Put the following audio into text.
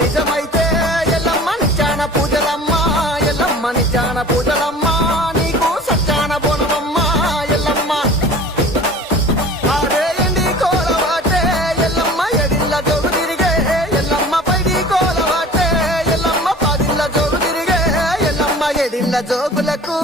నిజమైతే ఎల్లమ్మ నిచ్చాన పూజలమ్మ, ఎల్లమ్మ నిచ్చాన పూజలమ్మ, నీకు సచ్చాన బోనమమ్మ ఎల్లమ్మ. ఆడేయండి కోలవాటే ఎల్లమ్మ, ఎడిల్ల జోగు తిరిగే ఎల్లమ్మ, పైడి కోలవాటే ఎల్లమ్మ, పదిల్ల జోగు తిరిగే ఎల్లమ్మ, ఎడిల్ల జోగులకు